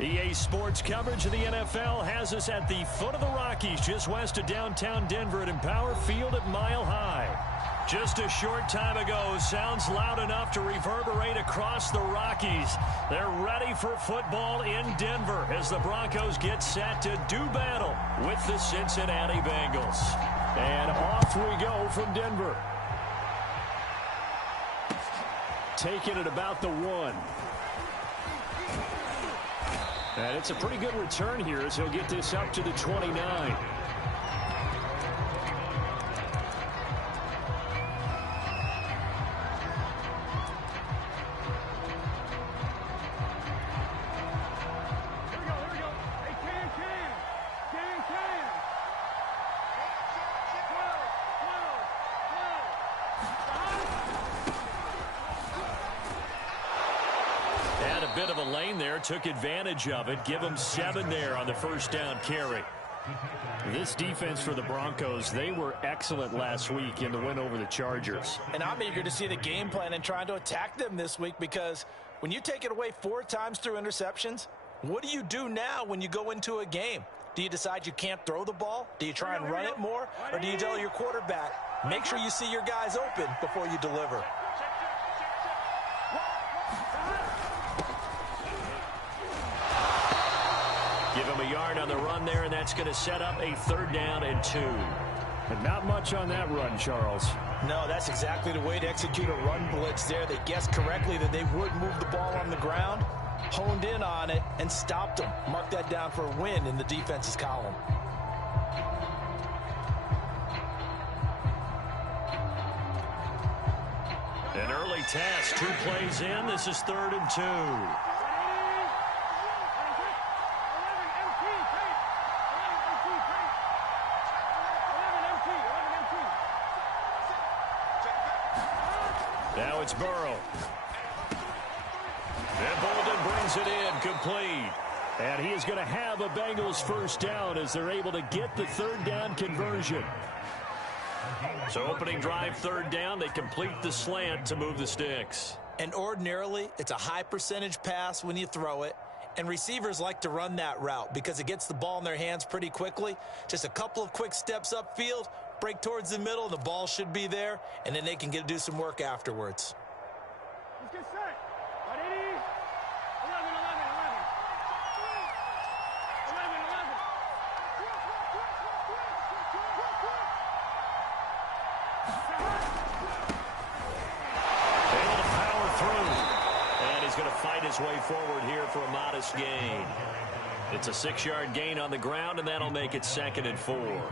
EA Sports coverage of the NFL has us at the foot of the Rockies, just west of downtown Denver at Empower Field at Mile High. Just a short time ago, sounds loud enough to reverberate across the Rockies. They're ready for football in Denver as the Broncos get set to do battle with the Cincinnati Bengals. And off we go from Denver. Taking it about the 1. And it's a pretty good return here as he'll get this up to the 29. Bit of a lane there, took advantage of it. Give them 7 there on the first down carry. This defense for the Broncos, they were excellent last week in the win over the Chargers. And I'm eager to see the game plan and trying to attack them this week, because when you take it away 4 times through interceptions, what do you do now when you go into a game? Do you decide you can't throw the ball? Do you try and run it more? Or do you tell your quarterback, make sure you see your guys open before you deliver? Give him a yard on the run there, and that's going to set up a 3rd down and 2. And not much on that run, Charles. No, that's exactly the way to execute a run blitz there. They guessed correctly that they would move the ball on the ground, honed in on it, and stopped them. Mark that down for a win in the defense's column. An early test, 2 plays in. This is 3rd and 2. Now it's Burrow. And Bolden brings it in, complete. And he is going to have a Bengals first down as they're able to get the 3rd down conversion. So opening drive, 3rd down, they complete the slant to move the sticks. And ordinarily, it's a high percentage pass when you throw it. And receivers like to run that route because it gets the ball in their hands pretty quickly. Just a couple of quick steps upfield, break towards the middle, and the ball should be there, and then they can do some work afterwards. Let's get set. 180. 11, 11, 11. Able to power through. And he's going to fight his way forward here for a modest gain. It's a 6-yard gain on the ground, and that'll make it 2nd and 4.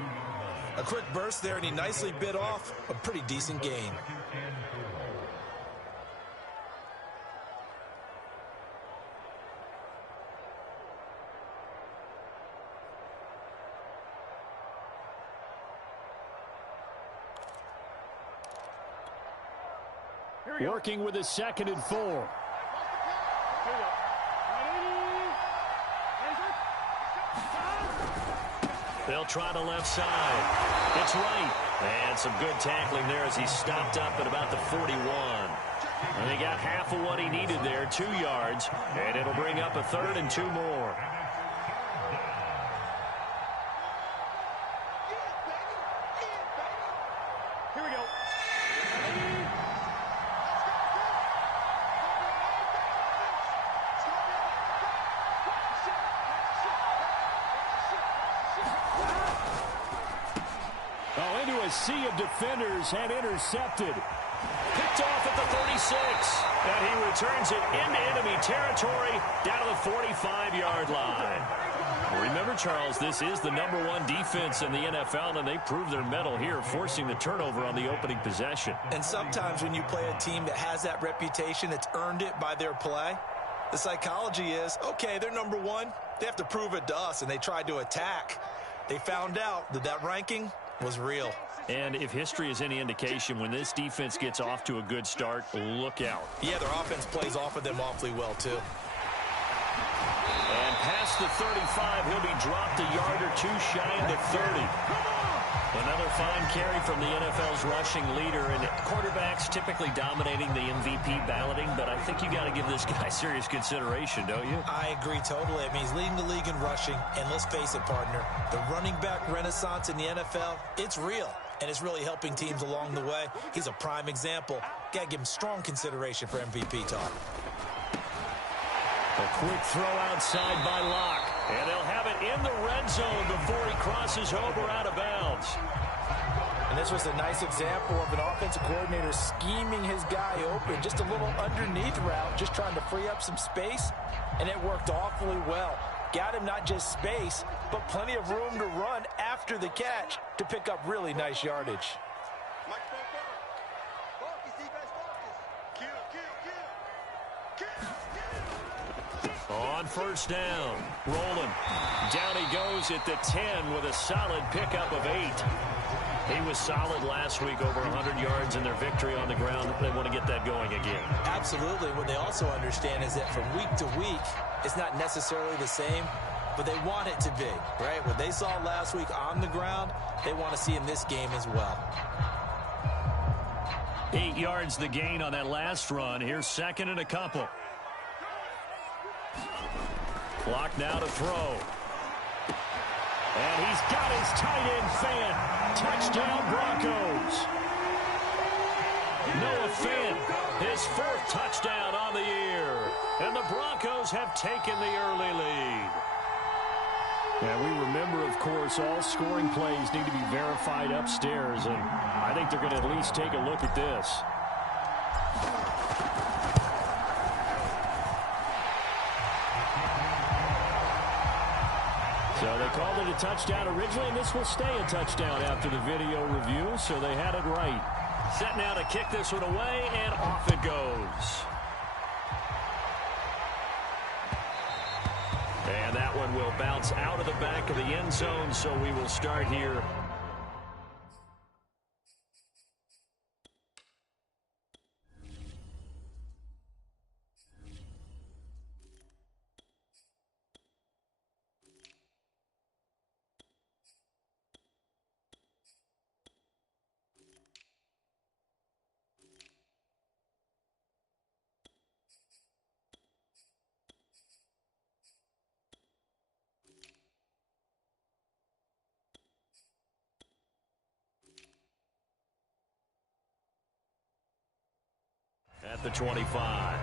A quick burst there, and he nicely bit off a pretty decent gain. Working with a 2nd and 4. They'll try the left side. It's right. And some good tackling there as he stopped up at about the 41. And he got half of what he needed there, 2 yards. And it'll bring up a 3rd and 2 more. Here we go. Into a sea of defenders and intercepted. Picked off at the 36. And he returns it into enemy territory down to the 45-yard line. Remember, Charles, this is the #1 defense in the NFL, and they proved their mettle here, forcing the turnover on the opening possession. And sometimes when you play a team that has that reputation, that's earned it by their play, the psychology is, okay, they're #1. They have to prove it to us, and they tried to attack. They found out that that ranking was real. And if history is any indication, when this defense gets off to a good start, look out. Yeah, their offense plays off of them awfully well, too. And past the 35, he'll be dropped a yard or two shy of the 30. Another fine carry from the NFL's rushing leader, and quarterbacks typically dominating the MVP balloting, but I think you got to give this guy serious consideration, don't you? I agree totally. I mean, he's leading the league in rushing, and let's face it, partner, the running back renaissance in the NFL, it's real, and it's really helping teams along the way. He's a prime example. Got to give him strong consideration for MVP talk. A quick throw outside by Locke. And they'll have it in the red zone before he crosses over out of bounds. And this was a nice example of an offensive coordinator scheming his guy open. Just a little underneath route, just trying to free up some space. And it worked awfully well. Got him not just space, but plenty of room to run after the catch to pick up really nice yardage. On first down, rolling. Down he goes at the 10 with a solid pickup of 8. He was solid last week, over 100 yards in their victory on the ground. They want to get that going again. Absolutely. What they also understand is that from week to week, it's not necessarily the same, but they want it to be, right? What they saw last week on the ground, they want to see in this game as well. 8 yards the gain on that last run. Here's second and a couple. Clock now to throw. And he's got his tight end fan. Touchdown Broncos. Noah Fant, his 4th touchdown on the year. And the Broncos have taken the early lead. Yeah, we remember, of course, all scoring plays need to be verified upstairs. And I think they're going to at least take a look at this. So they called it a touchdown originally, and this will stay a touchdown after the video review, so they had it right. Set now to kick this one away, and off it goes. And that one will bounce out of the back of the end zone, so we will start here. At the 25.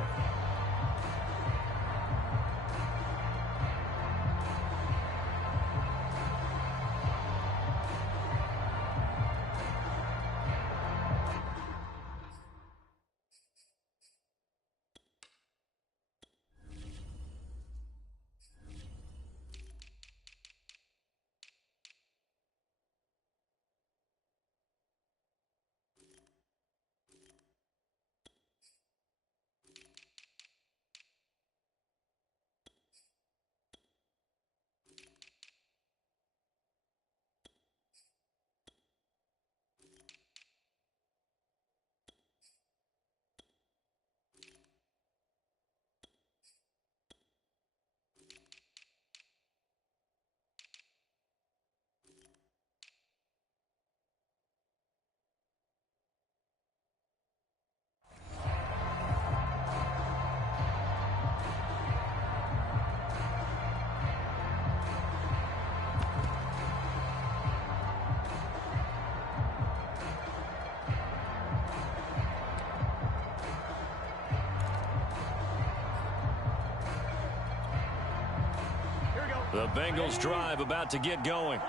The Bengals drive about to get going.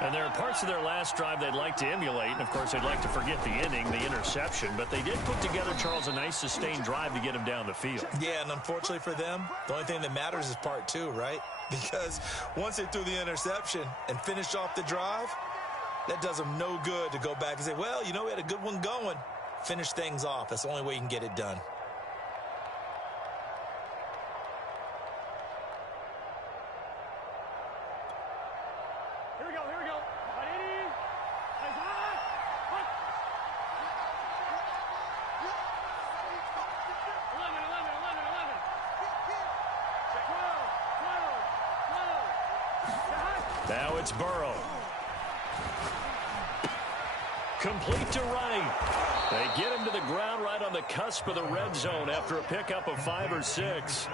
And there are parts of their last drive they'd like to emulate. And, of course, they'd like to forget the ending, the interception. But they did put together, Charles, a nice sustained drive to get him down the field. Yeah, and unfortunately for them, the only thing that matters is part 2, right? Because once they threw the interception and finished off the drive, that does them no good to go back and say, well, you know, we had a good one going. Finish things off. That's the only way you can get it done. Now it's Burrow. Complete to right. They get him to the ground right on the cusp of the red zone after a pickup of 5 or 6.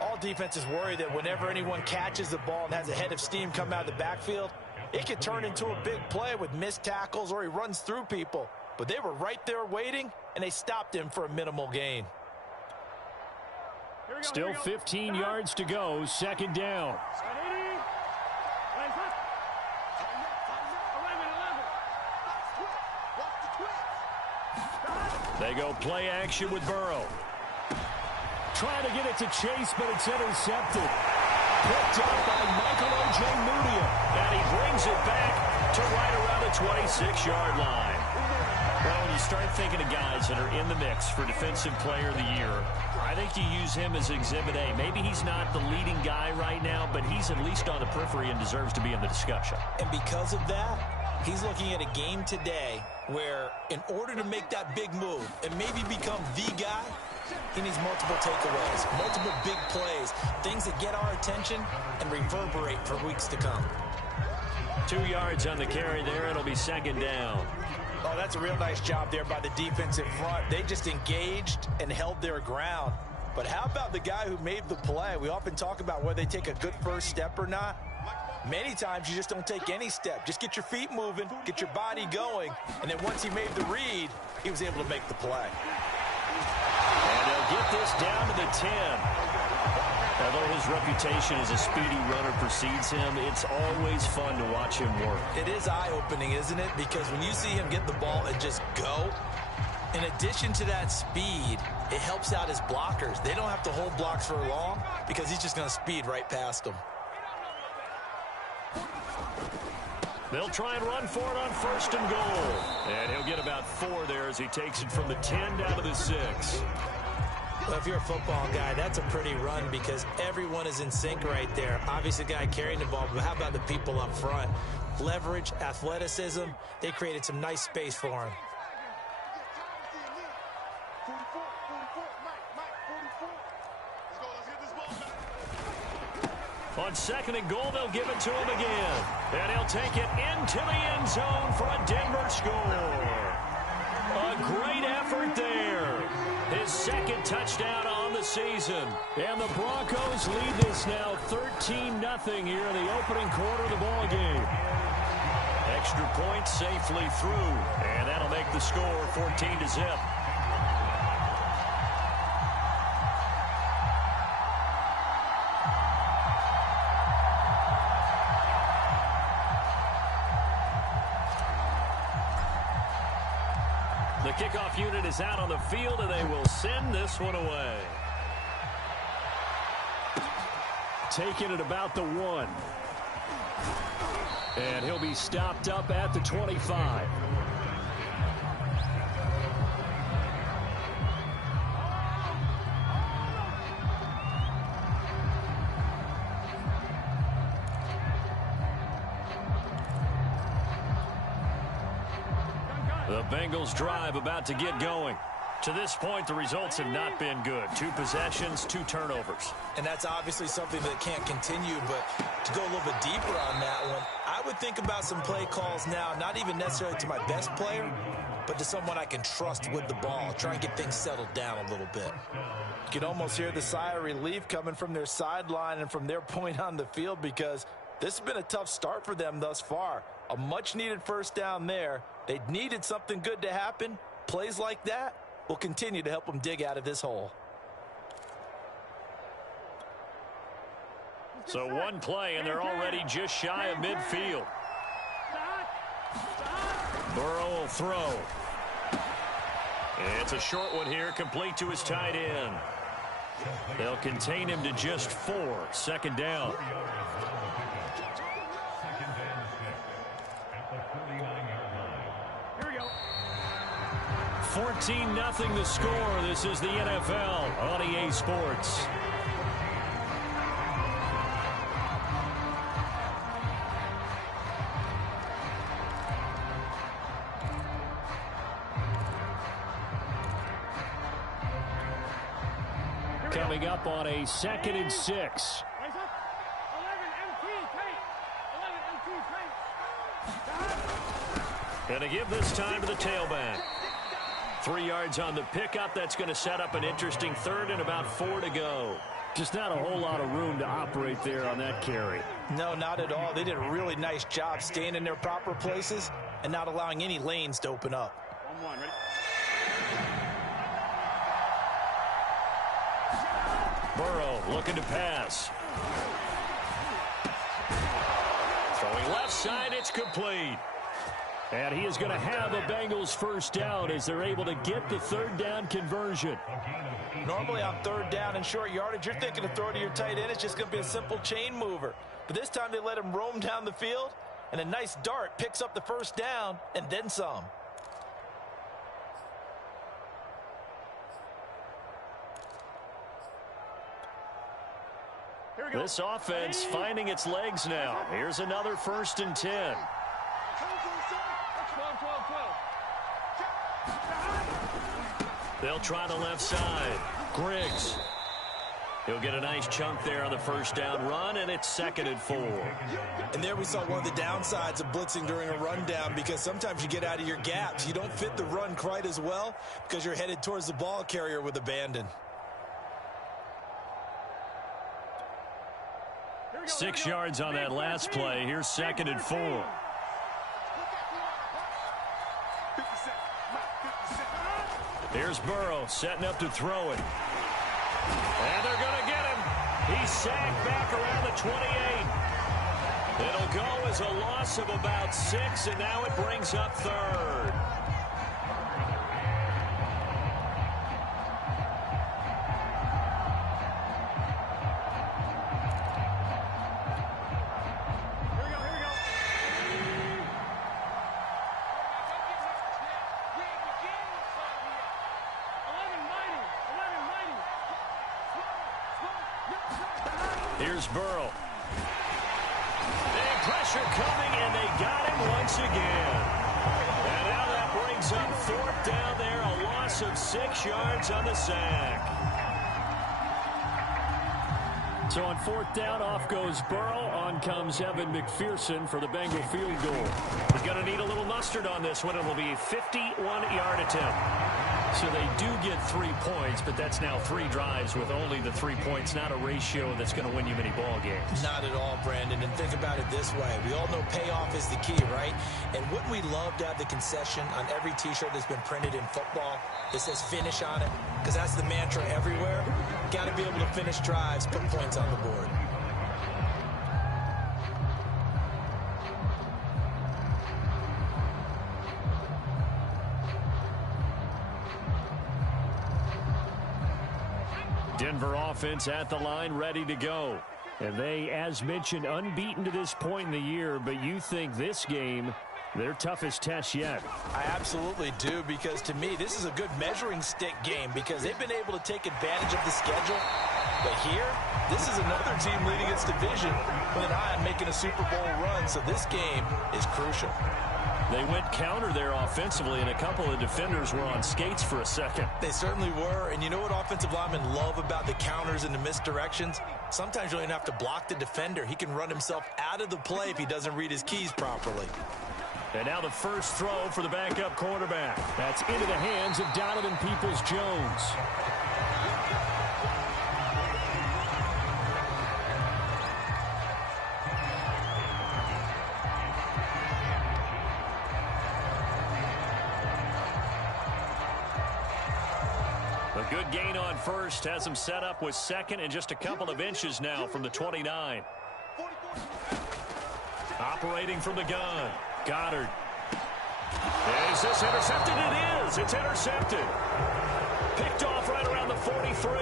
All defenses worry that whenever anyone catches the ball and has a head of steam come out of the backfield, it could turn into a big play with missed tackles or he runs through people. But they were right there waiting, and they stopped him for a minimal gain. Still 15 yards to go, second down. They go play action with Burrow. Trying to get it to Chase, but it's intercepted. Picked up by Michael Ojemudia. And he brings it back to right around the 26-yard line. Well, when you start thinking of guys that are in the mix for Defensive Player of the Year, I think you use him as Exhibit A. Maybe he's not the leading guy right now, but he's at least on the periphery and deserves to be in the discussion. And because of that, he's looking at a game today where in order to make that big move and maybe become the guy, he needs multiple takeaways, multiple big plays, things that get our attention and reverberate for weeks to come. 2 yards on the carry there. It'll be second down. Oh, that's a real nice job there by the defensive front. They just engaged and held their ground. But how about the guy who made the play? We often talk about whether they take a good first step or not. Many times you just don't take any step. Just get your feet moving, get your body going, and then once he made the read, he was able to make the play. And they'll get this down to the 10. Although his reputation as a speedy runner precedes him, it's always fun to watch him work. It is eye-opening, isn't it? Because when you see him get the ball and just go, in addition to that speed, it helps out his blockers. They don't have to hold blocks for long because he's just going to speed right past them. They'll try and run for it on first and goal. And he'll get about 4 there as he takes it from the 10 down to the 6. Well, if you're a football guy, that's a pretty run because everyone is in sync right there. Obviously, the guy carrying the ball, but how about the people up front? Leverage, athleticism, they created some nice space for him. On second and goal, they'll give it to him again. And he'll take it into the end zone for a Denver score. A great effort there. His second touchdown on the season. And the Broncos lead this now 13-0 here in the opening quarter of the ball game. Extra point safely through. And that'll make the score 14-0. The kickoff unit is out on the field, and they will send this one away. Taking it about the 1. And he'll be stopped up at the 25. The Bengals drive about to get going. To this point, the results have not been good. 2 possessions, 2 turnovers. And that's obviously something that can't continue, but to go a little bit deeper on that one, I would think about some play calls now, not even necessarily to my best player, but to someone I can trust with the ball. Try and get things settled down a little bit. You can almost hear the sigh of relief coming from their sideline and from their point on the field because this has been a tough start for them thus far. A much-needed first down there. They needed something good to happen. Plays like that will continue to help them dig out of this hole. So one play, and they're already just shy of midfield. Burrow will throw. It's a short one here, complete to his tight end. They'll contain him to just 4. Second down. 14-0 the score. This is the NFL on EA Sports. Coming up on a 2nd and 6. Going to give this time to the tailback. 3 yards on the pickup. That's going to set up an interesting third and about 4 to go. Just not a whole lot of room to operate there on that carry. No, not at all. They did a really nice job staying in their proper places and not allowing any lanes to open up. 1-1, ready? Burrow looking to pass. Throwing left side, it's complete. And he is going to have a Bengals first down as they're able to get the third down conversion. Normally on third down and short yardage, you're thinking of throw to your tight end. It's just going to be a simple chain mover. But this time they let him roam down the field, and a nice dart picks up the first down and then some. This offense finding its legs now. Here's another 1st and 10. 12. They'll try the left side. Griggs. He'll get a nice chunk there on the first down run, and it's 2nd and 4. And there we saw one of the downsides of blitzing during a rundown, because sometimes you get out of your gaps. You don't fit the run quite as well because you're headed towards the ball carrier with abandon. 6 yards on that last play. Here's 2nd and 4. Here's Burrow setting up to throw it. And they're going to get him. He's sacked back around the 28. It'll go as a loss of about 6, and now it brings up 3rd. Here's Burrow. Big pressure coming, and they got him once again. And now that brings up 4th down there, a loss of 6 yards on the sack. So on 4th down, off goes Burrow. On comes Evan McPherson for the Bengal field goal. We're going to need a little mustard on this one. It'll be a 51-yard attempt. So they do get 3 points, but that's now 3 drives with only the 3 points, not a ratio that's going to win you many ball games. Not at all, Brandon. And think about it this way. We all know payoff is the key, right? And wouldn't we love to have the concession on every T-shirt that's been printed in football that says finish on it? Because that's the mantra everywhere. Got to be able to finish drives, put points on the board. Denver offense at the line, ready to go. And they, as mentioned, unbeaten to this point in the year, but you think this game, their toughest test yet. I absolutely do, because to me, this is a good measuring stick game because they've been able to take advantage of the schedule. But here, this is another team leading its division with an eye on making a Super Bowl run, so this game is crucial. They went counter there offensively, and a couple of defenders were on skates for a second. They certainly were, and you know what offensive linemen love about the counters and the misdirections? Sometimes you don't even have to block the defender. He can run himself out of the play if he doesn't read his keys properly. And now the first throw for the backup quarterback. That's into the hands of Donovan Peoples-Jones. A good gain on first has him set up with 2nd and just a couple of inches now from the 29. Operating from the gun. Goddard. Is this intercepted? It is. It's intercepted. Picked off right around the 43.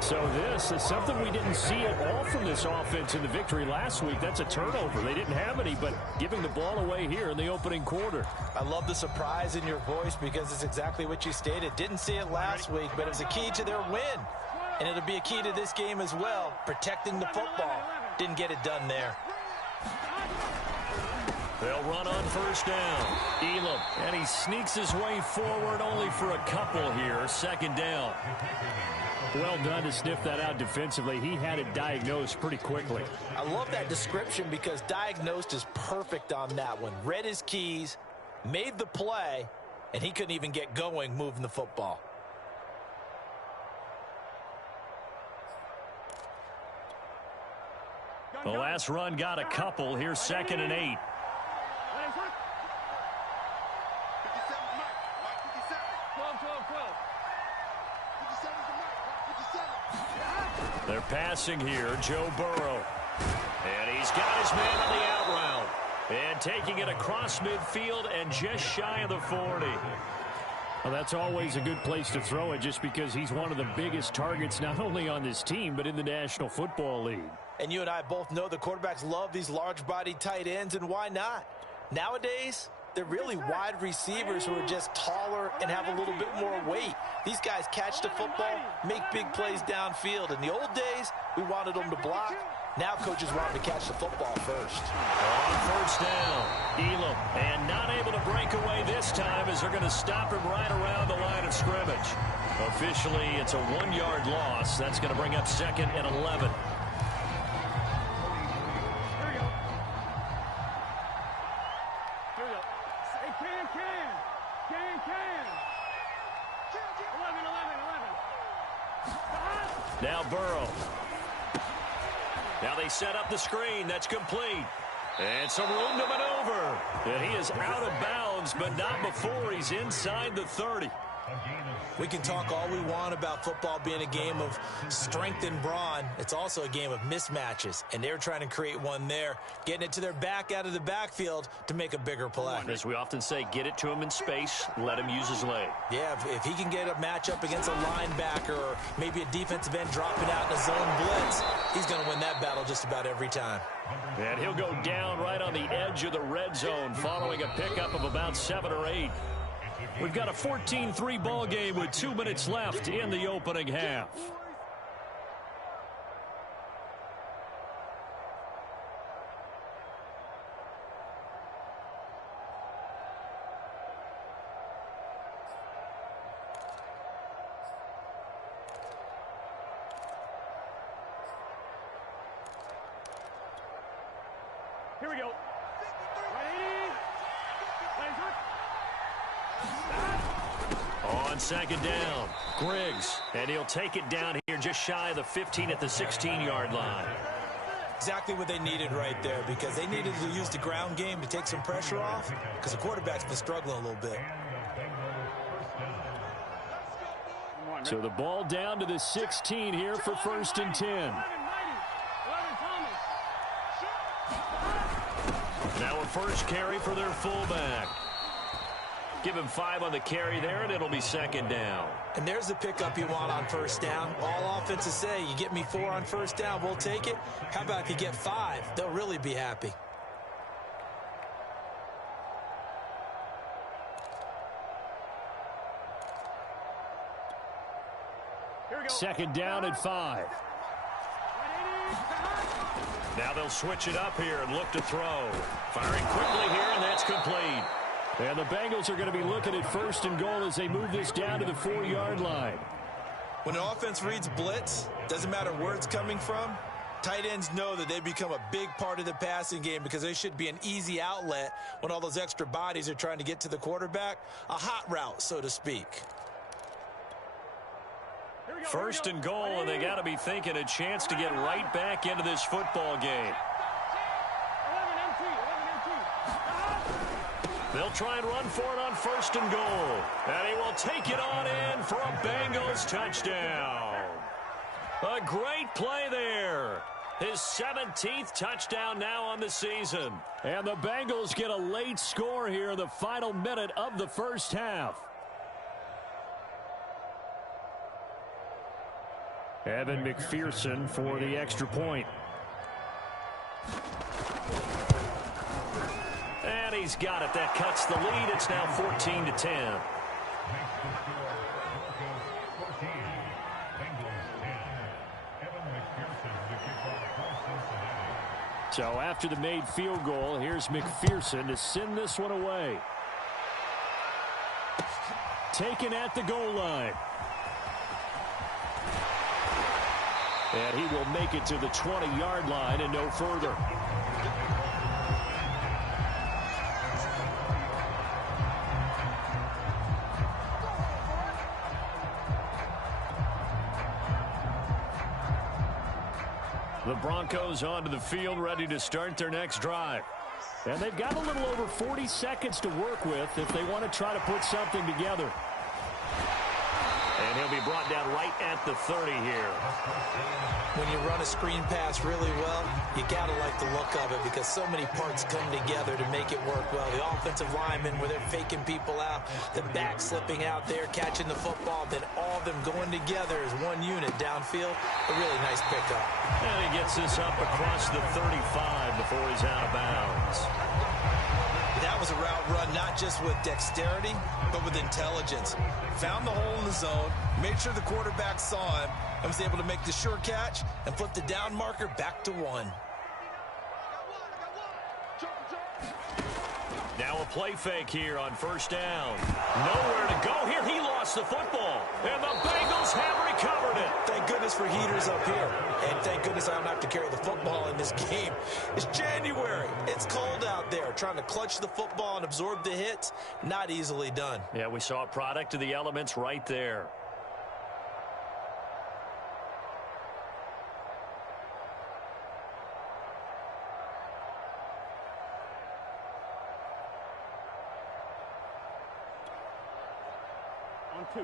So this is something we didn't see at all from this offense in the victory last week. That's a turnover. They didn't have any, but giving the ball away here in the opening quarter. I love the surprise in your voice because it's exactly what you stated. Didn't see it last week, but it was a key to their win. And it'll be a key to this game as well, protecting the football. Didn't get it done there. They'll run on first down. Elam, and he sneaks his way forward only for a couple here. 2nd down. Well done to sniff that out defensively. He had it diagnosed pretty quickly. I love that description because diagnosed is perfect on that one. Read his keys, made the play, and he couldn't even get going moving the football. The last run got a couple. Here's 2nd and 8. They're passing here, Joe Burrow. And he's got his man on the out route. And taking it across midfield and just shy of the 40. Well, that's always a good place to throw it just because he's one of the biggest targets not only on this team but in the National Football League. And you and I both know the quarterbacks love these large-bodied tight ends, and why not? Nowadays, they're really wide receivers who are just taller and have a little bit more weight. These guys catch the football, make big plays downfield. In the old days, we wanted them to block. Now coaches want them to catch the football first. On first down, Elam, and not able to break away this time as they're going to stop him right around the line of scrimmage. Officially, it's a 1-yard loss. That's going to bring up 2nd and 11. Now Burrow. Now they set up the screen. That's complete. And some room to maneuver. And he is out of bounds, but not before he's inside the 30. We can talk all we want about football being a game of strength and brawn. It's also a game of mismatches, and they're trying to create one there, getting it to their back out of the backfield to make a bigger play. As we often say, get it to him in space, let him use his leg. Yeah, if he can get a matchup against a linebacker or maybe a defensive end dropping out in a zone blitz, he's going to win that battle just about every time. And he'll go down right on the edge of the red zone following a pickup of about 7 or 8. We've got a 14-3 ball game with 2 minutes left in the opening half. Here we go. On 2nd down, Griggs, and he'll take it down here just shy of the 15 at the 16-yard line. Exactly what they needed right there, because they needed to use the ground game to take some pressure off, because the quarterback's been struggling a little bit. So the ball down to the 16 here for 1st and 10. Now a first carry for their fullback. Give him 5 on the carry there, and it'll be 2nd down. And there's the pickup you want on first down. All offenses say, you get me 4 on first down, we'll take it. How about if you get 5? They'll really be happy. Here we go. 2nd down at 5. Now they'll switch it up here and look to throw. Firing quickly here, and that's complete. And the Bengals are going to be looking at 1st and goal as they move this down to the 4-yard line. When an offense reads blitz, doesn't matter where it's coming from, tight ends know that they become a big part of the passing game because they should be an easy outlet when all those extra bodies are trying to get to the quarterback. A hot route, so to speak. 1st and goal, and they got to be thinking a chance to get right back into this football game. They'll try and run for it on 1st and goal. And he will take it on in for a Bengals touchdown. A great play there. His 17th touchdown now on the season. And the Bengals get a late score here in the final minute of the first half. Evan McPherson for the extra point. And he's got it. That cuts the lead. It's now 14-10. So after the made field goal, here's McPherson to send this one away. Taken at the goal line. And he will make it to the 20-yard line and no further. The Broncos onto the field, ready to start their next drive. And they've got a little over 40 seconds to work with if they want to try to put something together. And he'll be brought down right at the 30 here. When you run a screen pass really well, you got to like the look of it because so many parts come together to make it work well. The offensive linemen, where they're faking people out, the back slipping out there, catching the football, then all of them going together as one unit downfield. A really nice pickup. And he gets this up across the 35 before he's out of bounds. That was a route run not just with dexterity, but with intelligence. Found the hole in the zone, made sure the quarterback saw him, and was able to make the sure catch and flip the down marker back to 1. Now a play fake here on first down. Nowhere to go here. He lost the football. And the Bengals have recovered it. Thank goodness for heaters up here. And thank goodness I don't have to carry the football in this game. It's January. It's cold out there. Trying to clutch the football and absorb the hits, not easily done. Yeah, we saw a product of the elements right there. On 2. 53,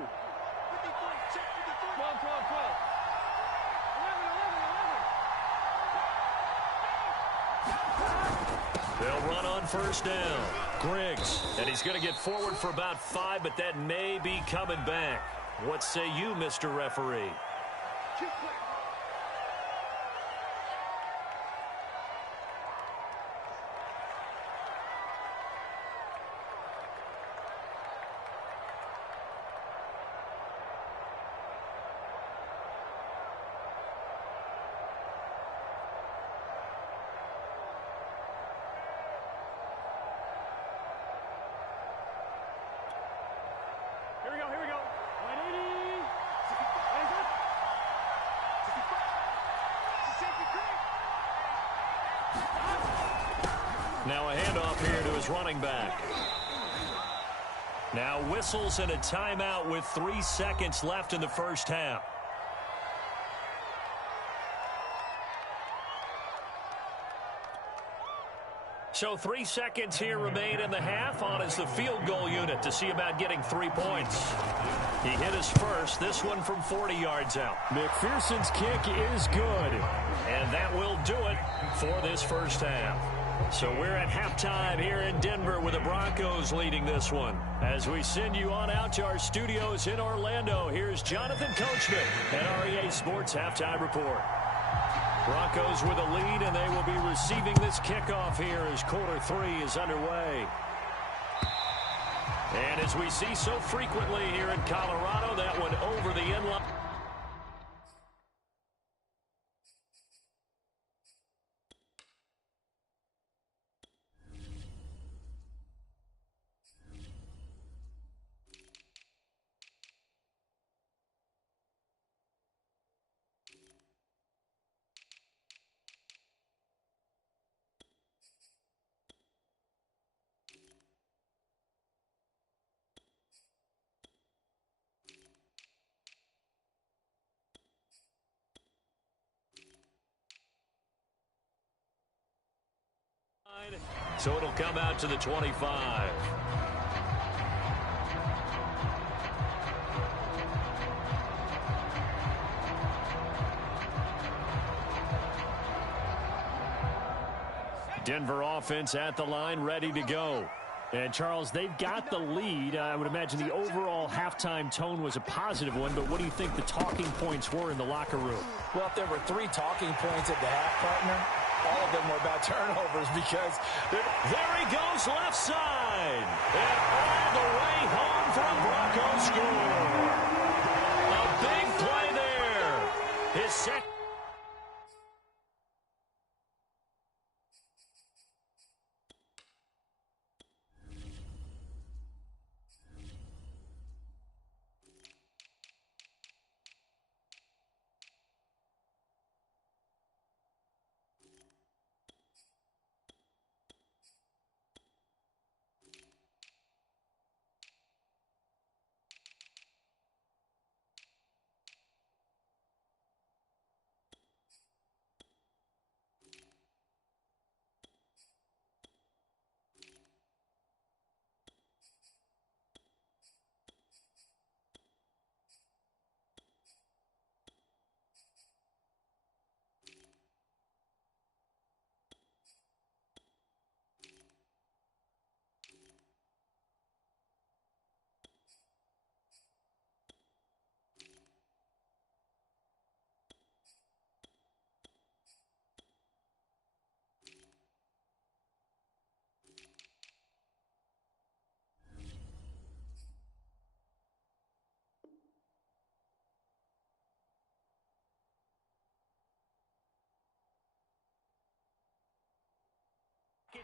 check 53. 12, 12, 12. 11, 11, 11. They'll run on first down. Griggs, and he's going to get forward for about 5, but that may be coming back. What say you, Mr. Referee? Here we go. 180. 65. 65. Now a handoff here to his running back. Now whistles and a timeout with 3 seconds left in the first half. So 3 seconds here remain in the half. On is the field goal unit to see about getting 3 points. He hit his first, this one from 40 yards out. McPherson's kick is good. And that will do it for this first half. So we're at halftime here in Denver with the Broncos leading this one. As we send you on out to our studios in Orlando, here's Jonathan Coachman at REA Sports Halftime Report. Broncos with a lead, and they will be receiving this kickoff here as quarter 3 is underway. And as we see so frequently here in Colorado, that one over the end line. So it'll come out to the 25. Denver offense at the line, ready to go. And, Charles, they've got the lead. I would imagine the overall halftime tone was a positive one, but what do you think the talking points were in the locker room? Well, if there were 3 talking points at the half, partner, all of them were about turnovers because there he goes left side. And all the way home for a Broncos score. A big play there. His second.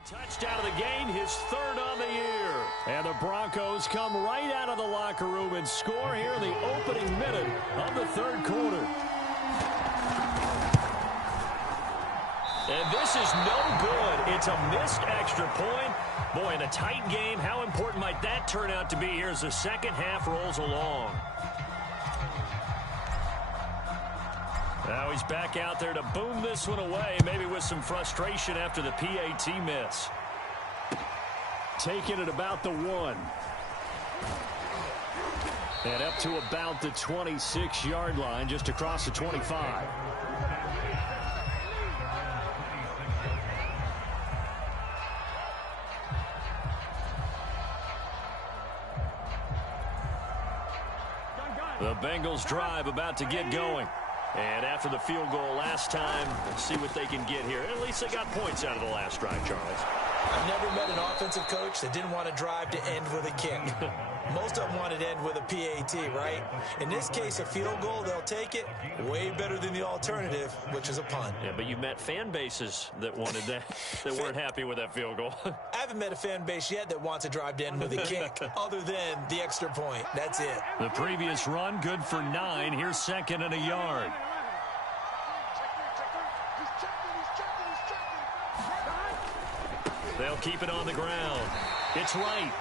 Touchdown of the game, his third on the year. And the Broncos come right out of the locker room and score here in the opening minute of the third quarter. And this is no good. It's a missed extra point. Boy, in a tight game, how important might that turn out to be here as the second half rolls along? Now he's back out there to boom this one away, maybe with some frustration after the PAT miss. Taking it about the 1. And up to about the 26-yard line, just across the 25. The Bengals drive about to get going. And after the field goal last time, we'll see what they can get here. At least they got points out of the last drive, Charles. I've never met an offensive coach that didn't want to drive to end with a kick. Most of them wanted to end with a PAT, right? In this case, a field goal, they'll take it. Way better than the alternative, which is a punt. Yeah, but you met fan bases that wanted that, that weren't happy with that field goal. I haven't met a fan base yet that wants to drive to end with a kick, other than the extra point. That's it. The previous run, good for 9. Here's second and a yard. They'll keep it on the ground. It's right.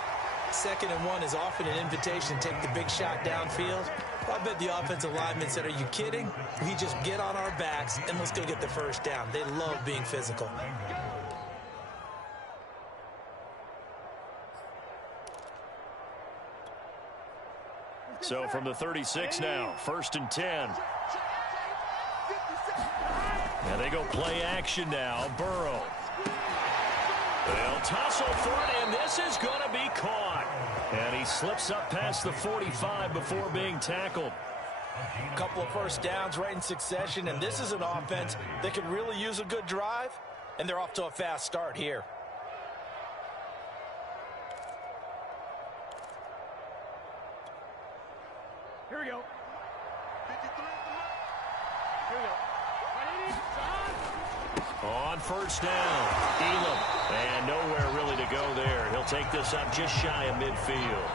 2nd and 1 is often an invitation to take the big shot downfield. I bet the offensive linemen said, are you kidding? We just get on our backs and let's go get the first down. They love being physical. So from the 36 now, 1st and 10. And they go play action now. Burrow. They'll tussle for it, and this is going to be caught. And he slips up past the 45 before being tackled. A couple of first downs right in succession, and this is an offense that could really use a good drive, and they're off to a fast start here. Here we go. 53 Here we go. On first down, Elam. And nowhere really to go there. He'll take this up just shy of midfield.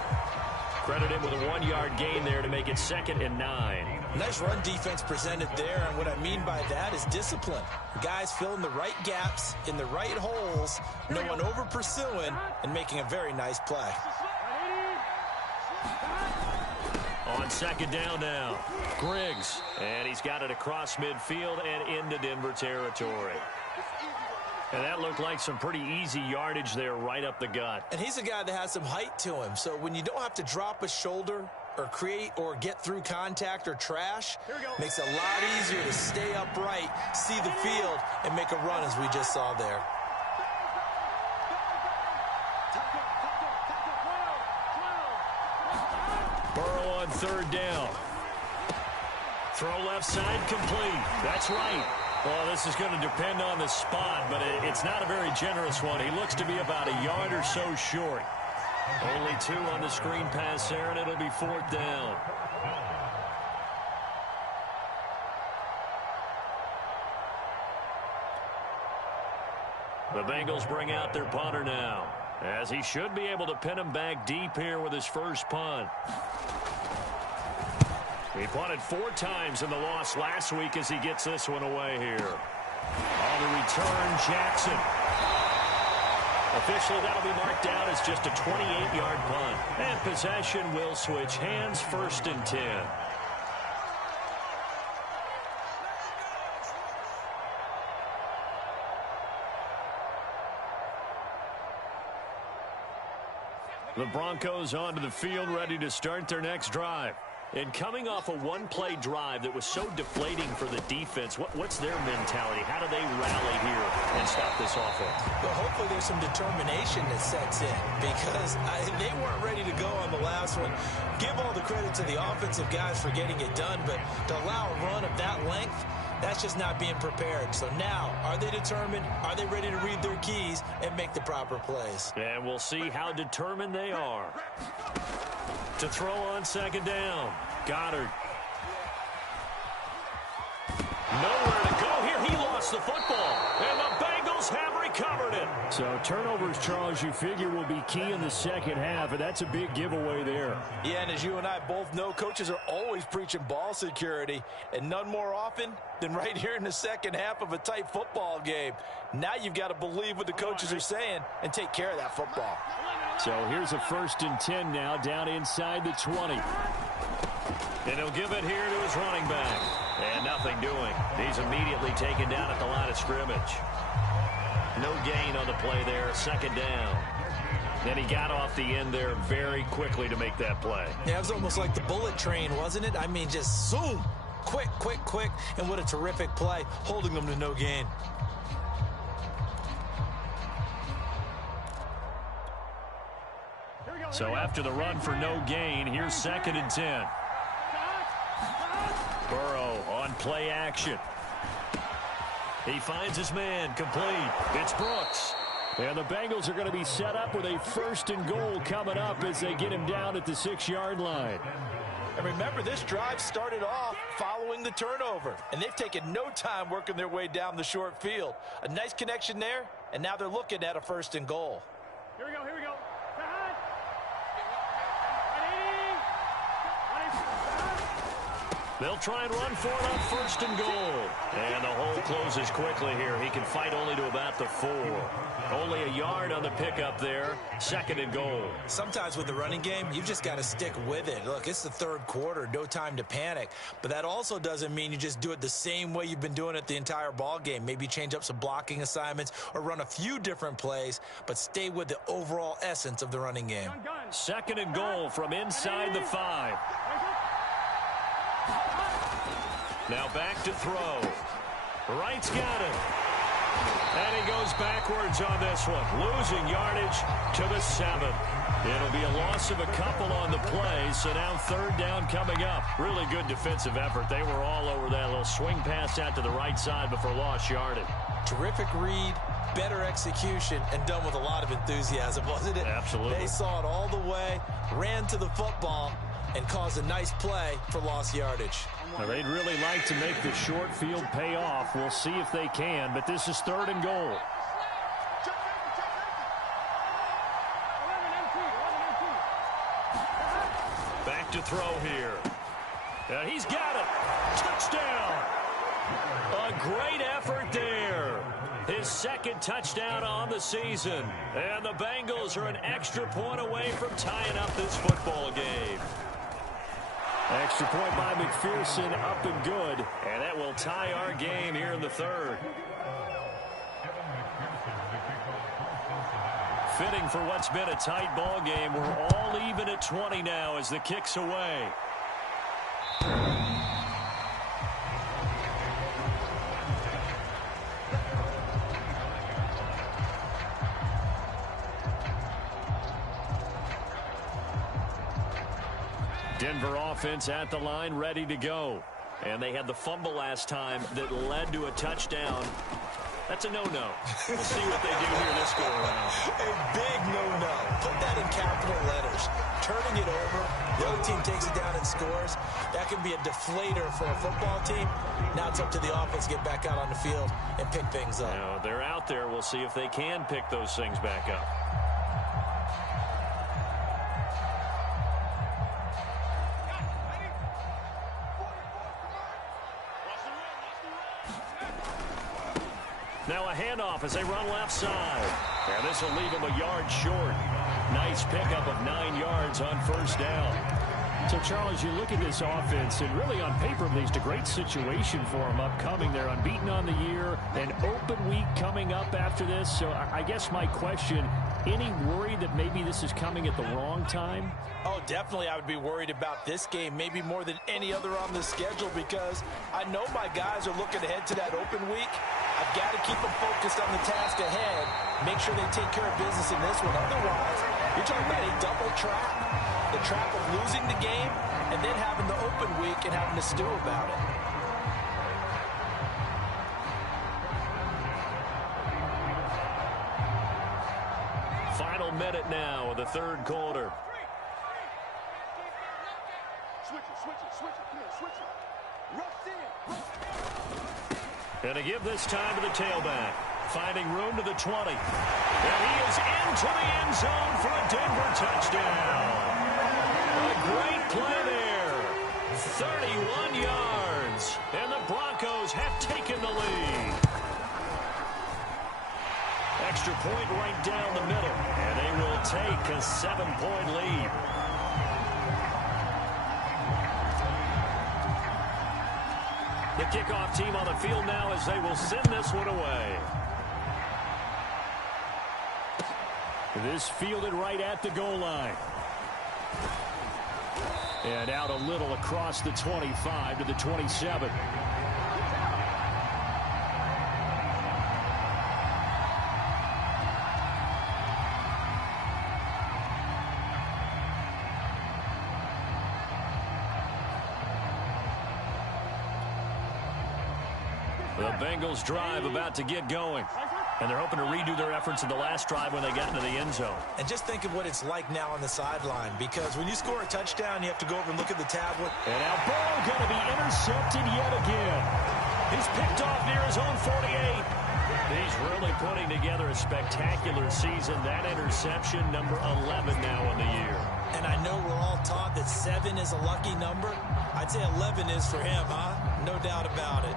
Credit him with a 1-yard gain there to make it 2nd and 9. Nice run defense presented there, and what I mean by that is discipline. Guys filling the right gaps in the right holes, no one over pursuing, and making a very nice play. On 2nd down now, Griggs. And he's got it across midfield and into Denver territory. And that looked like some pretty easy yardage there right up the gut. And he's a guy that has some height to him, so when you don't have to drop a shoulder or create or get through contact or trash, makes it a lot easier to stay upright, see the field, and make a run as we just saw there. Burrow on 3rd down. Throw left side complete. That's right. Well, this is going to depend on the spot, but it's not a very generous one. He looks to be about a yard or so short. Only 2 on the screen pass there, and it'll be 4th down. The Bengals bring out their punter now, as he should be able to pin him back deep here with his first punt. He punted 4 times in the loss last week as he gets this one away here. On the return, Jackson. Officially, that'll be marked out as just a 28-yard punt. And possession will switch hands, 1st and 10. The Broncos onto the field, ready to start their next drive. And coming off a one-play drive that was so deflating for the defense, what's their mentality? How do they rally here and stop this offense? Well, hopefully there's some determination that sets in, because they weren't ready to go on the last one. Give all the credit to the offensive guys for getting it done, but to allow a run of that length, that's just not being prepared. So now, are they determined? Are they ready to read their keys and make the proper plays? And we'll see how determined they are. To throw on 2nd down, Goddard. Nowhere to go here. He lost the football. And the Bengals have recovered. recovered it. So turnovers, Charles, you figure will be key in the second half, and that's a big giveaway there. Yeah, and as you and I both know, coaches are always preaching ball security, and none more often than right here in the second half of a tight football game. Now you've got to believe what the coaches are saying and take care of that football. So here's a 1st and 10 now, down inside the 20. And he'll give it here to his running back. And nothing doing. He's immediately taken down at the line of scrimmage. No gain on the play there, 2nd down. Then he got off the end there very quickly to make that play. Yeah, it was almost like the bullet train, wasn't it? I mean, just zoom. Quick, quick, quick. And what a terrific play, holding them to no gain. So after the run for no gain, here's 2nd and 10. Burrow on play action. He finds his man, complete. It's Brooks. And the Bengals are going to be set up with a 1st and goal coming up as they get him down at the 6-yard line. And remember, this drive started off following the turnover, and they've taken no time working their way down the short field. A nice connection there, and now they're looking at a 1st and goal. Here we go, here we go. They'll try and run for it on 1st and goal. And the hole closes quickly here. He can fight only to about the 4. Only a yard on the pickup there. 2nd and goal. Sometimes with the running game, you've just got to stick with it. Look, it's the 3rd quarter, no time to panic. But that also doesn't mean you just do it the same way you've been doing it the entire ball game. Maybe change up some blocking assignments or run a few different plays, but stay with the overall essence of the running game. 2nd and goal from inside the 5. Now back to throw. Wright's got it. And he goes backwards on this one. Losing yardage to the 7. It'll be a loss of a couple on the play, so now 3rd down coming up. Really good defensive effort. They were all over that little swing pass out to the right side before lost yardage. Terrific read, better execution, and done with a lot of enthusiasm, wasn't it? Absolutely. They saw it all the way, ran to the football, and caused a nice play for lost yardage. Now, they'd really like to make the short field pay off. We'll see if they can, but this is 3rd and goal. Back to throw here. And he's got it. Touchdown. A great effort there. His 2nd touchdown on the season. And the Bengals are an extra point away from tying up this football game. Extra point by McPherson, up and good. And that will tie our game here in the 3rd. Fitting for what's been a tight ball game. We're all even at 20 now as the kick's away. Denver offense at the line, ready to go. And they had the fumble last time that led to a touchdown. That's a no-no. We'll see what they do here this go around. A big no-no. Put that in capital letters. Turning it over, the other team takes it down and scores. That can be a deflator for a football team. Now it's up to the offense to get back out on the field and pick things up. Now, they're out there. We'll see if they can pick those things back up. Now a handoff as they run left side. And this will leave him a yard short. Nice pickup of 9 yards on 1st down. So, Charles, you look at this offense, and really on paper, at least a great situation for them upcoming. They're unbeaten on the year, an open week coming up after this. So I guess my question, any worry that maybe this is coming at the wrong time? Oh, definitely I would be worried about this game, maybe more than any other on the schedule, because I know my guys are looking ahead to that open week. I've got to keep them focused on the task ahead, make sure they take care of business in this one. Otherwise, you're talking about a double trap. The trap of losing the game and then having the open week and having to stew about it. Final minute now of the 3rd quarter. Switch it. Come on, switch it. Rush in. And to give this time to the tailback. finding room to the 20. And he is into the end zone for a Denver touchdown. A great play there. 31 yards. And the Broncos have taken the lead. Extra point right down the middle. And they will take a 7-point lead. The kickoff team on the field now as they will send this one away. This fielded right at the goal line. And out a little across the 25 to the 27. The Bengals drive about to get going. And they're hoping to redo their efforts in the last drive when they got into the end zone. And just think of what it's like now on the sideline, because when you score a touchdown, you have to go over and look at the tablet. And now Burrow going to be intercepted yet again. He's picked off near his own 48. He's really putting together a spectacular season. That interception, number 11 now on the year. And I know we're all taught that 7 is a lucky number. I'd say 11 is for him, huh? No doubt about it.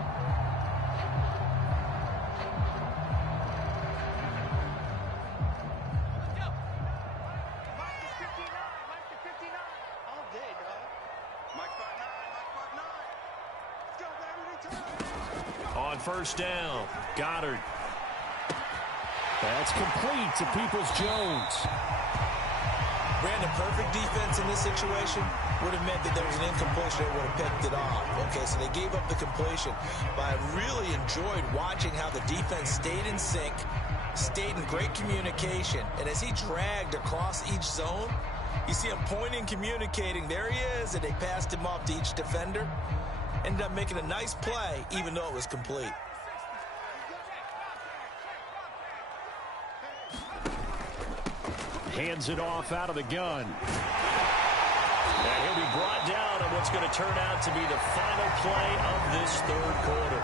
On first down, Goddard. That's complete to Peoples-Jones. Brandon, perfect defense in this situation would have meant that there was an incompletion that would have picked it off. Okay, so they gave up the completion. But I really enjoyed watching how the defense stayed in sync, stayed in great communication. And as he dragged across each zone, you see him pointing, communicating. There he is, and they passed him off to each defender. Ended up making a nice play, even though it was complete. Hands it off out of the gun. And he'll be brought down on what's going to turn out to be the final play of this third quarter.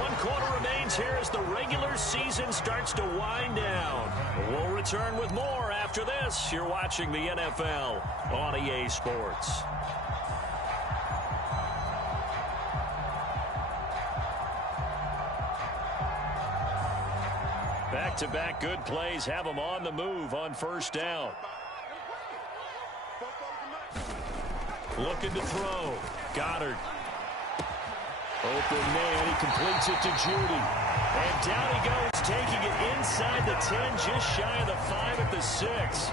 1 quarter remains here as the regular season starts to wind down. We'll return with more after this. You're watching the NFL on EA Sports. Back-to-back good plays have them on the move on first down. Looking to throw. Goddard. Open man. He completes it to Judy. And down he goes, taking it inside the 10, just shy of the 5 at the 6.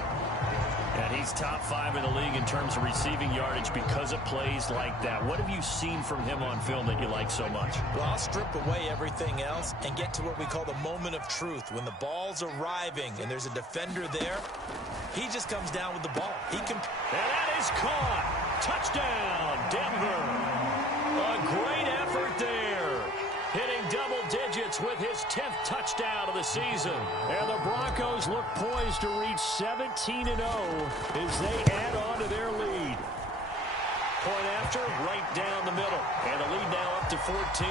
And he's top 5 in the league in terms of receiving yardage because of plays like that. What have you seen from him on film that you like so much? Well, I'll strip away everything else and get to what we call the moment of truth. When the ball's arriving and there's a defender there, he just comes down with the ball. And that is caught. Touchdown, Denver. A great effort there. Hitting double digits with his 10th touchdown of the season. And the Broncos look poised to reach 17-0 as they add on to their lead. Point after, right down the middle. And the lead now up to 14.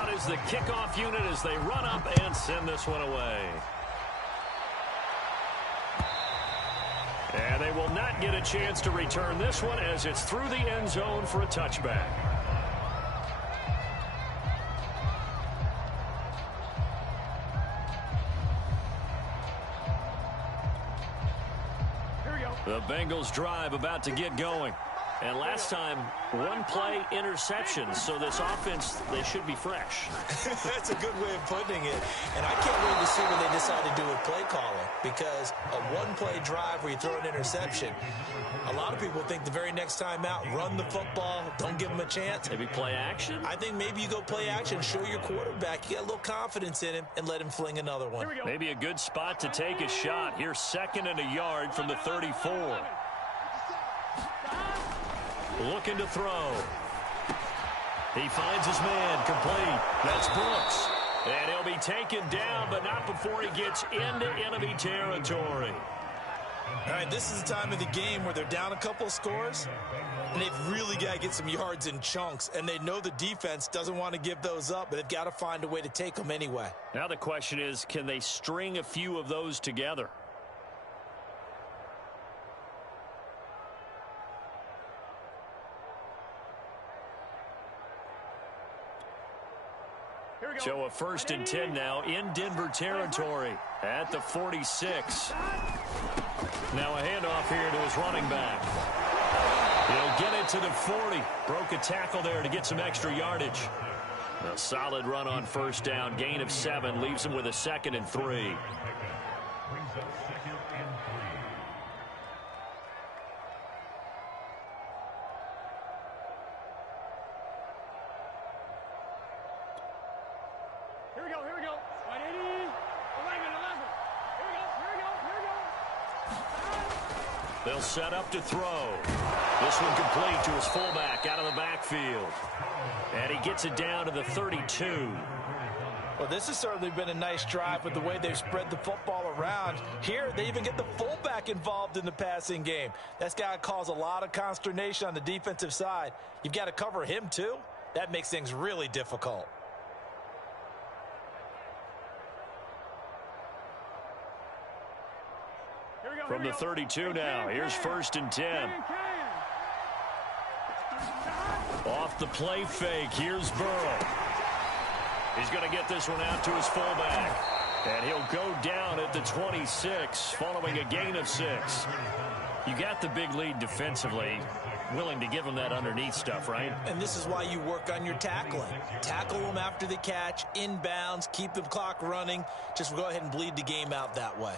Out is the kickoff unit as they run up and send this one away. And they will not get a chance to return this one as it's through the end zone for a touchback. Here we go. The Bengals drive about to get going. And last time, 1 play interception. So this offense, they should be fresh. That's a good way of putting it. And I can't wait to see what they decide to do with play calling. Because a 1-play drive where you throw an interception, a lot of people think the very next time out, run the football, don't give them a chance. Maybe play action? I think maybe you go play action, show your quarterback, you get a little confidence in him, and let him fling another one. Maybe a good spot to take a shot. Here's 2nd and a yard from the 34. Looking to throw. He finds his man, complete. That's Brooks. And he'll be taken down, but not before he gets into enemy territory. All right, this is the time of the game where they're down a couple of scores, and they've really got to get some yards in chunks, and they know the defense doesn't want to give those up, but they've got to find a way to take them anyway. Now the question is, can they string a few of those together? So a 1st and 10 now in Denver territory at the 46. Now a handoff here to his running back. He'll get it to the 40. Broke a tackle there to get some extra yardage. A solid run on 1st down. Gain of 7 leaves him with a 2nd and 3. They'll set up to throw. This one complete to his fullback out of the backfield. And he gets it down to the 32. Well, this has certainly been a nice drive with the way they've spread the football around. Here, they even get the fullback involved in the passing game. That's got to cause a lot of consternation on the defensive side. You've got to cover him, too. That makes things really difficult. From the 32 now, here's 1st and 10. Off the play fake, here's Burrow. He's going to get this one out to his fullback. And he'll go down at the 26, following a gain of 6. You got the big lead defensively. Willing to give him that underneath stuff, right? And this is why you work on your tackling. Tackle them after the catch, inbounds, keep the clock running. Just go ahead and bleed the game out that way.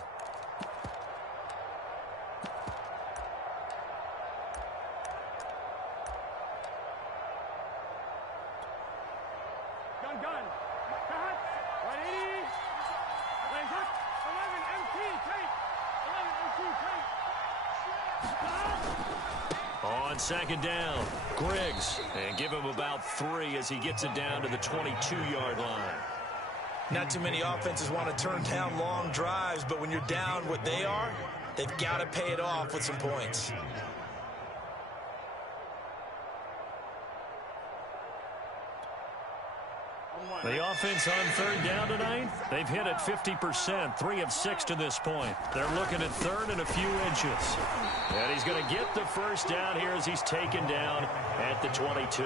On 2nd down, Griggs, and give him about 3 as he gets it down to the 22-yard line. Not too many offenses want to turn down long drives, but when you're down what they are, they've got to pay it off with some points. The offense on 3rd down tonight, they've hit it 50%, 3 of 6 to this point. They're looking at 3rd and a few inches. And he's going to get the 1st down here as he's taken down at the 22.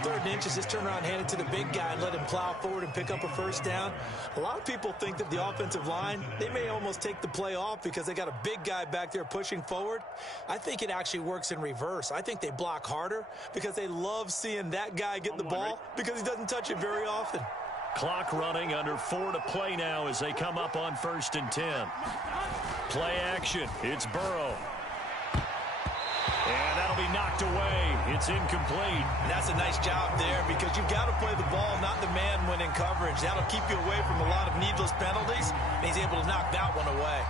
3rd and inches, just turn around and hand it to the big guy and let him plow forward and pick up a 1st down. A lot of people think that the offensive line, they may almost take the play off because they got a big guy back there pushing forward. I think it actually works in reverse. I think they block harder because they love seeing that guy get the ball because he doesn't touch it very often. Clock running, under 4 to play now as they come up on 1st and 10. Play action. It's Burrow. And that'll be knocked away. It's incomplete. That's a nice job there because you've got to play the ball, not the man when in coverage. That'll keep you away from a lot of needless penalties, and he's able to knock that one away.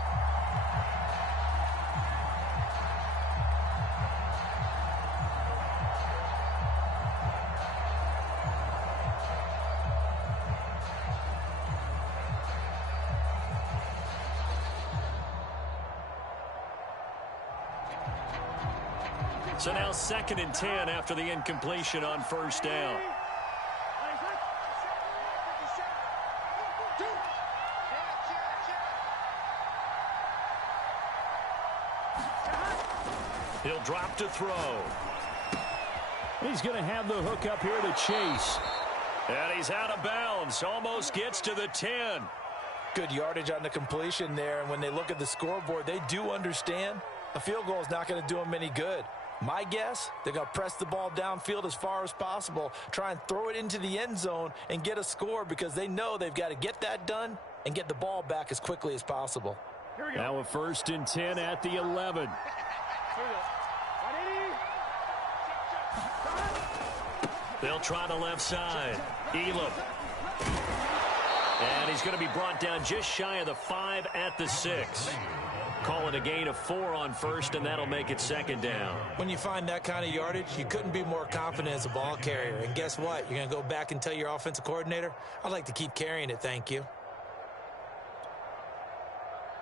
So now 2nd and 10 after the incompletion on 1st down. He'll drop to throw. He's going to have the hook up here to chase. And he's out of bounds. Almost gets to the 10. Good yardage on the completion there. And when they look at the scoreboard, they do understand a field goal is not going to do them any good. My guess, they're going to press the ball downfield as far as possible, try and throw it into the end zone and get a score because they know they've got to get that done and get the ball back as quickly as possible. Now a 1st and 10 at the 11. They'll try the left side. Elam. And he's going to be brought down just shy of the 5 at the 6. Call it a gain of 4 on 1st, and that'll make it 2nd down. When you find that kind of yardage, you couldn't be more confident as a ball carrier. And guess what? You're going to go back and tell your offensive coordinator, I'd like to keep carrying it, thank you.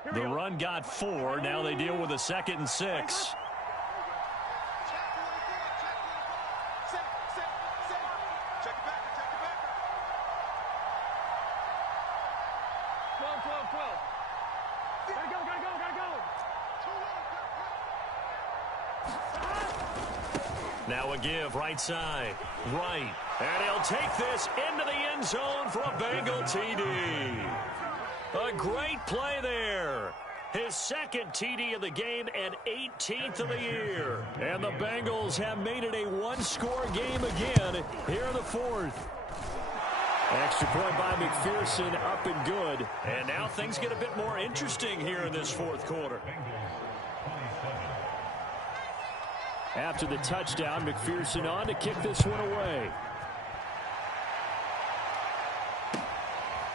The run got 4. Now they deal with a 2nd and 6. Now a give, right side, right. And he'll take this into the end zone for a Bengal TD. A great play there. His 2nd TD of the game and 18th of the year. And the Bengals have made it a one-score game again here in the 4th. Extra point by McPherson, up and good. And now things get a bit more interesting here in this 4th quarter. After the touchdown, McPherson on to kick this one away.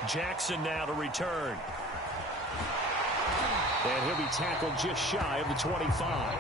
Jackson now to return. And he'll be tackled just shy of the 25.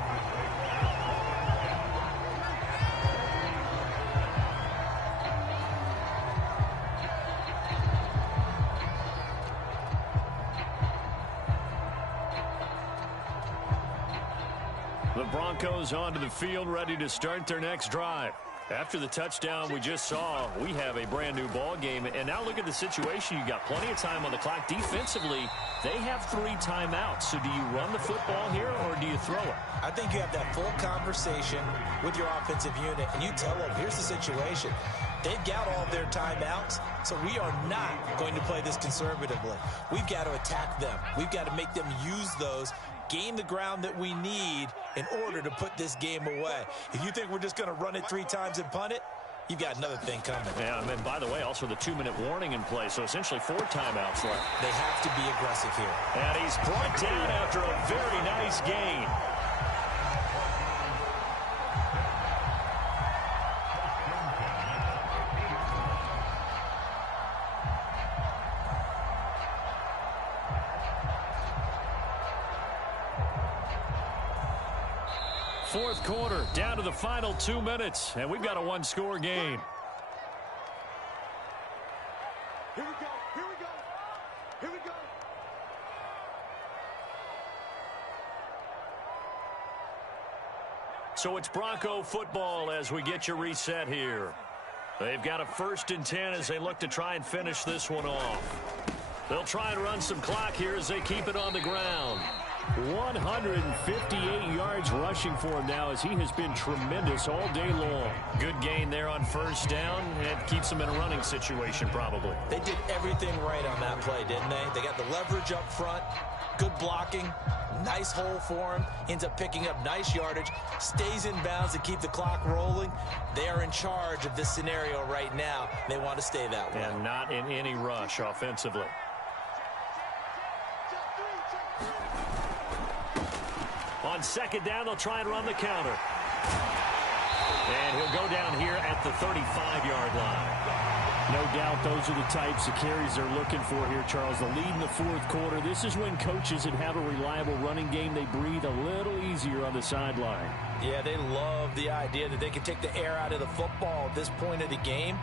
The Broncos onto the field, ready to start their next drive. After the touchdown we just saw, we have a brand new ball game. And now look at the situation. You got plenty of time on the clock. Defensively, they have 3 timeouts. So do you run the football here or do you throw it? I think you have that full conversation with your offensive unit, and you tell them, here's the situation. They've got all their timeouts, so we are not going to play this conservatively. We've got to attack them. We've got to make them use those, gain the ground that we need in order to put this game away. If you think we're just going to run it 3 times and punt it, you've got another thing coming. Yeah, and then, by the way, also the 2-minute warning in play, so essentially 4 timeouts left. They have to be aggressive here. And he's brought down after a very nice gain. Fourth quarter, down to the final 2 minutes, and we've got a one-score game. Here we go. Here we go. Here we go. So it's Bronco football as we get you reset here. They've got a 1st and 10 as they look to try and finish this one off. They'll try and run some clock here as they keep it on the ground. 158 yards rushing for him now as he has been tremendous all day long. Good gain there on 1st down and keeps them in a running situation probably. They did everything right on that play, didn't they? They got the leverage up front, good blocking, nice hole for him, ends up picking up nice yardage, stays in bounds to keep the clock rolling. They are in charge of this scenario right now. They want to stay that way. And not in any rush offensively. On 2nd down, they'll try and run the counter. And he'll go down here at the 35-yard line. No doubt those are the types of carries they're looking for here, Charles. The lead in the 4th quarter. This is when coaches that have a reliable running game, they breathe a little easier on the sideline. Yeah, they love the idea that they can take the air out of the football at this point of the game.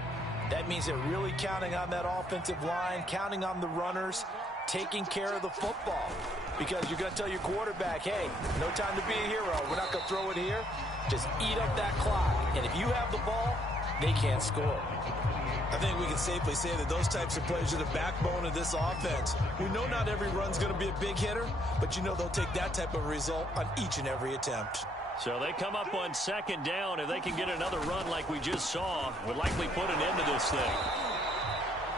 That means they're really counting on that offensive line, counting on the runners, taking care of the football. Because you're going to tell your quarterback, hey, no time to be a hero. We're not going to throw it here. Just eat up that clock. And if you have the ball, they can't score. I think we can safely say that those types of plays are the backbone of this offense. We know not every run's going to be a big hitter, but you know they'll take that type of result on each and every attempt. So they come up on 2nd down. If they can get another run like we just saw, would likely put an end to this thing.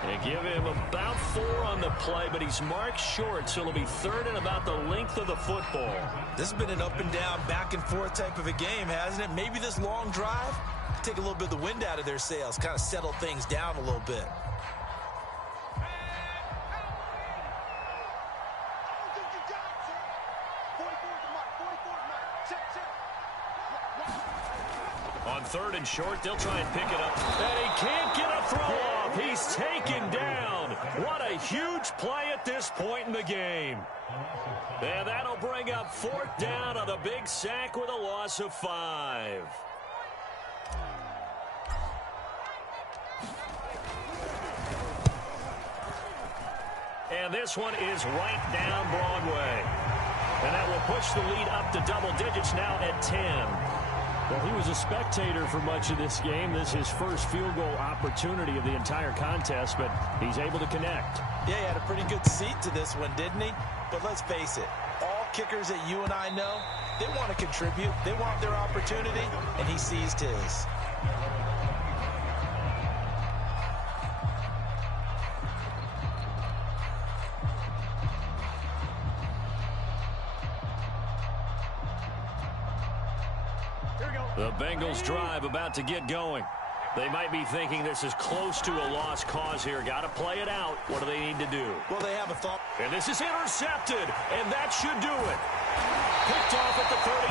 They give him about 4 on the play, but he's marked short, so it'll be 3rd and about the length of the football. This has been an up and down, back and forth type of a game, hasn't it? Maybe this long drive, take a little bit of the wind out of their sails, kind of settle things down a little bit. On 3rd and short, they'll try and pick it up. And he can't get a throw off. He's taken down. What a huge play at this point in the game. And that'll bring up 4th down on a big sack with a loss of 5. And this one is right down Broadway. And that will push the lead up to double digits now at 10. Well, he was a spectator for much of this game. This is his first field goal opportunity of the entire contest, but he's able to connect. Yeah, he had a pretty good seat to this one, didn't he? But let's face it, all kickers that you and I know, they want to contribute. They want their opportunity, and he seized his. The Bengals drive about to get going. They might be thinking this is close to a lost cause here. Got to play it out. What do they need to do? Well, they have a thought. And this is intercepted, and that should do it. Picked off at the 38,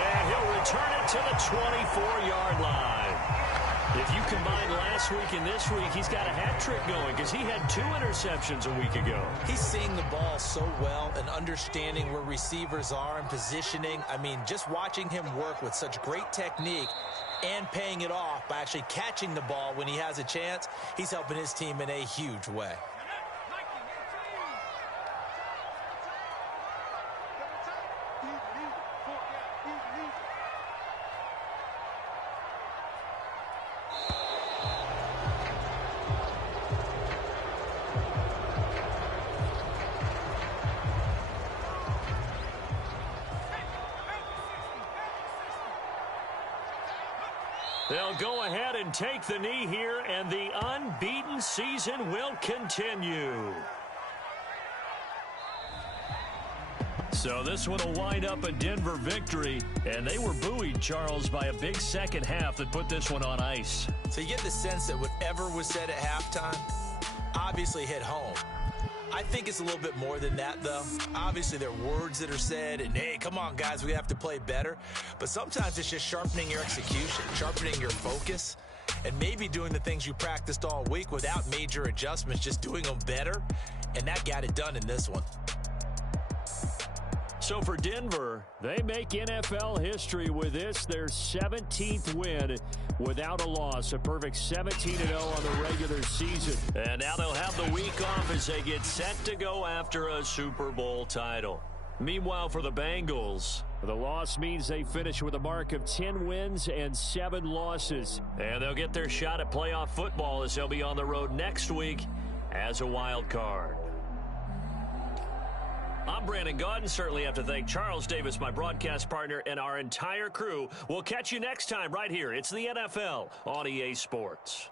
and he'll return it to the 24-yard line. If you combine last week and this week, he's got a hat trick going because he had 2 interceptions a week ago. He's seeing the ball so well and understanding where receivers are and positioning. I mean, just watching him work with such great technique and paying it off by actually catching the ball when he has a chance, he's helping his team in a huge way. They'll go ahead and take the knee here, and the unbeaten season will continue. So this one will wind up a Denver victory, and they were buoyed, Charles, by a big second half that put this one on ice. So you get the sense that whatever was said at halftime obviously hit home. I think it's a little bit more than that, though. Obviously, there are words that are said, and, hey, come on, guys, we have to play better. But sometimes it's just sharpening your execution, sharpening your focus, and maybe doing the things you practiced all week without major adjustments, just doing them better, and that got it done in this one. So for Denver, they make NFL history with this, their 17th win without a loss, a perfect 17-0 on the regular season. And now they'll have the week off as they get set to go after a Super Bowl title. Meanwhile, for the Bengals, the loss means they finish with a mark of 10 wins and 7 losses. And they'll get their shot at playoff football as they'll be on the road next week as a wild card. I'm Brandon Gaudin. Certainly have to thank Charles Davis, my broadcast partner, and our entire crew. We'll catch you next time right here. It's the NFL on EA Sports.